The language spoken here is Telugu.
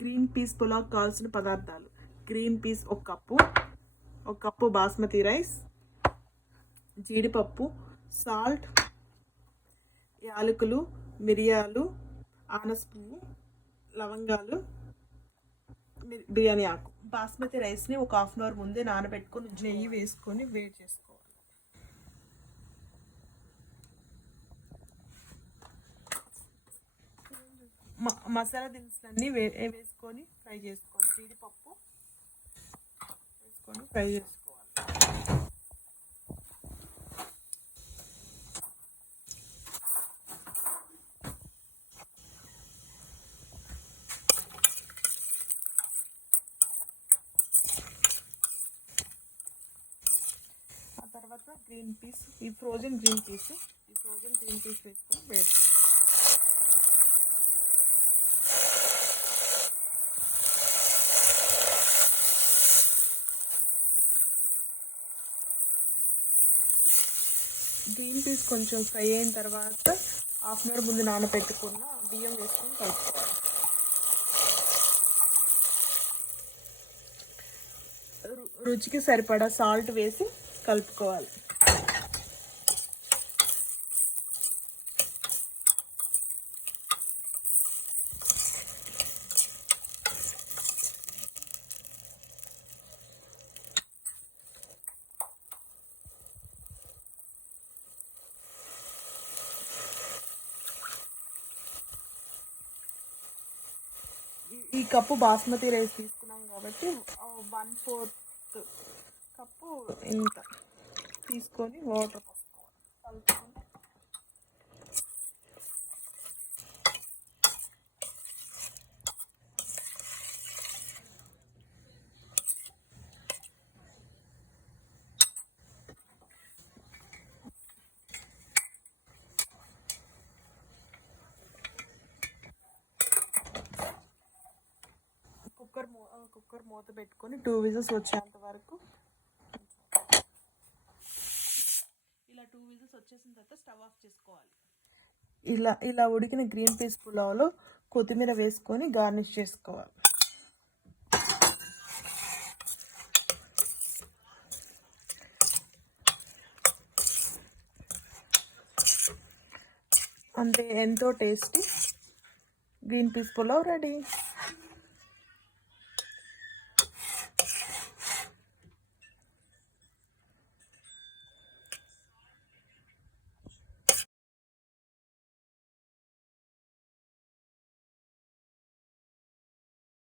గ్రీన్ పీస్ పులావ్ కావాల్సిన పదార్థాలు: green peas 1 cup, 1 cup basmati rice, జీడిపప్పు, సాల్ట్, యాలకులు, మిరియాలు, ఆనస్ పువ్వు, లవంగాలు, బిర్యానీ ఆకు. బాస్మతి రైస్ని ఒక హాఫ్ అన్ అవర్ ముందే నానబెట్టుకొని నెయ్యి వేసుకొని వేడి చేసుకోవాలి. మసాలా దినుసులన్నీ వేసుకొని ఫ్రై చేసుకోవాలి. జీడిపప్పు వేసుకొని ఫ్రై చేసుకోవాలి. ఆ తర్వాత గ్రీన్ పీస్, ఈ ఫ్రోజన్ గ్రీన్ పీస్ వేసుకొని వేడి. గ్రీన్ పీస్ కొంచెం ఫ్రై అయిన తర్వాత హాఫ్ అన్ అవర్ ముందు నానబెట్టుకున్న బియ్యం వేసుకొని కలుపుకోవాలి. రుచికి సరిపడా సాల్ట్ వేసి కలుపుకోవాలి. ఈ కప్పు బాస్మతి రైస్ తీసుకున్నాం కాబట్టి 1/4 కప్పు ఇంత తీసుకొని వాటర్ కలుపుకొని కుక్కర్ మూత పెట్టుకొని 2 విజిల్స్ వచ్చేంత వరకు. ఇలా 2 విజిల్స్ వచ్చేసిన తర్వాత స్టవ్ ఆఫ్ చేసుకోవాలి. ఇలా ఉడికిన గ్రీన్ పీస్ పులావ్లో కొత్తిమీర వేసుకొని గార్నిష్ చేసుకోవాలి. అంతే, ఎంతో tasty green peas pulao ready.